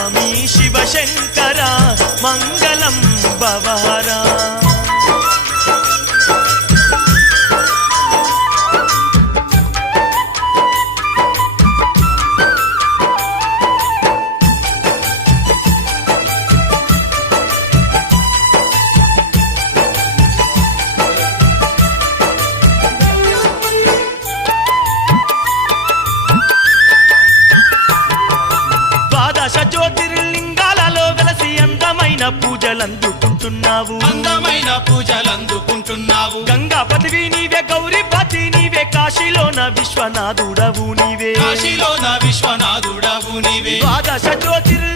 స్వామి శివశంకర మంగళం భవహరా జ్యోతిర్లింగాలలో వెలసి అందమైన పూజలందుకుంటున్నావు గంగాపతివి నీవే గౌరీపతి నీవే కాశీలోన విశ్వనాథుడవు నీవే ద్వాదశ జ్యోతిర్